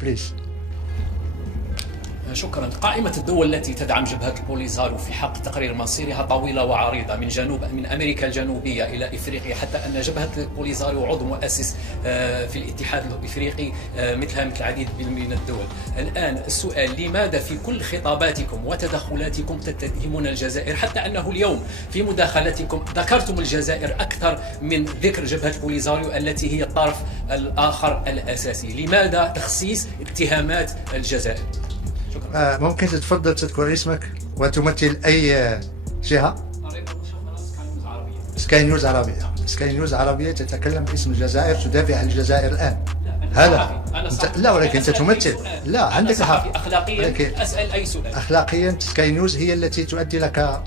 بليز. شكرا. قائمة الدول التي تدعم جبهة البوليزاريو في حق تقرير مصيرها طويلة وعريضة من أمريكا الجنوبية إلى إفريقيا، حتى أن جبهة البوليزاريو عضو مؤسس في الاتحاد الإفريقي مثل العديد من الدول. الآن السؤال: لماذا في كل خطاباتكم وتدخلاتكم تتهمون الجزائر، حتى أنه اليوم في مداخلتكم ذكرتم الجزائر أكثر من ذكر جبهة البوليزاريو التي هي الطرف الآخر الأساسي؟ لماذا تخصيص اتهامات الجزائر؟ ممكن تتفضل تذكر اسمك وتمثل أي جهة؟ سكاي نيوز عربية. سكاي نيوز عربية تتكلم باسم الجزائر، تدافع عن الجزائر الآن. هذا لا، ولكن أنت تمثل. لا، عندك الحق. أخلاقيا أسأل أي سؤال. أخلاقيا سكاي نيوز هي التي تؤدي لك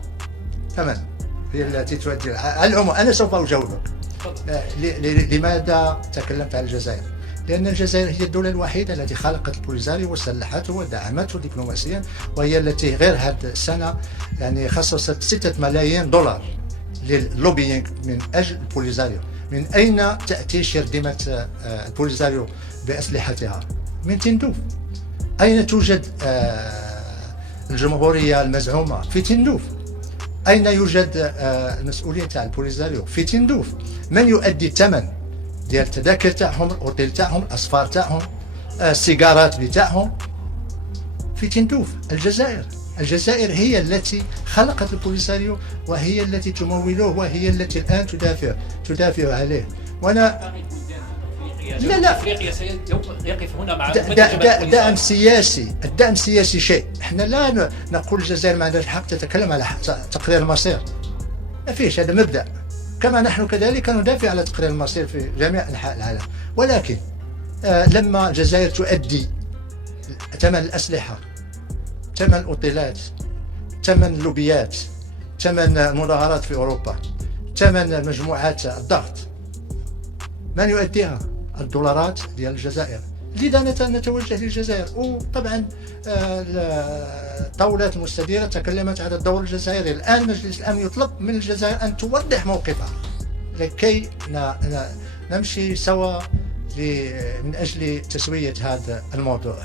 ثمن، هي التي تؤدي. على العموم أنا سوف أجاوبك. لماذا تكلمت عن الجزائر؟ لأن الجزائر هي الدولة الوحيدة التي خلقت البوليزاريو وسلحته ودعمته دبلوماسيا، وهي التي غير هذه السنة يعني خصصت 6 ملايين دولار لللوبينج من أجل البوليزاريو. من أين تأتي شرذمة البوليزاريو بأسلحتها؟ من تندوف. أين توجد الجمهورية المزعومة؟ في تندوف. أين يوجد المسؤولين تاع البوليزاريو؟ في تندوف. من يؤدي الثمن ديال التذاكر تاعهم، الاوتيل تاعهم، الاصفار تاعهم، السيجارات بتاعهم؟ في تندوف. الجزائر هي التي خلقت البوليساريو، وهي التي تموله، وهي التي الان تدافع عليه. وانا لا افريقيا سيقف هنا مع دعم سياسي. الدعم السياسي شيء. احنا لا نقول الجزائر ما عندهاش الحق تتكلم على تقرير المصير، ما فيش، هذا مبدأ. كما نحن كذلك ندافع على تقرير المصير في جميع أنحاء العالم. ولكن لما الجزائر تؤدي ثمن الأسلحة، ثمن الأوتيلات، ثمن اللوبيات، ثمن المظاهرات في أوروبا، ثمن مجموعات الضغط، من يؤديها؟ الدولارات ديال الجزائر. لذا نتوجه للجزائر. وطبعا الطاولات المستديرة تكلمت على الدور الجزائري. الآن مجلس الأمن يطلب من الجزائر أن توضح موقفها لكي نمشي سوا من أجل تسوية هذا الموضوع.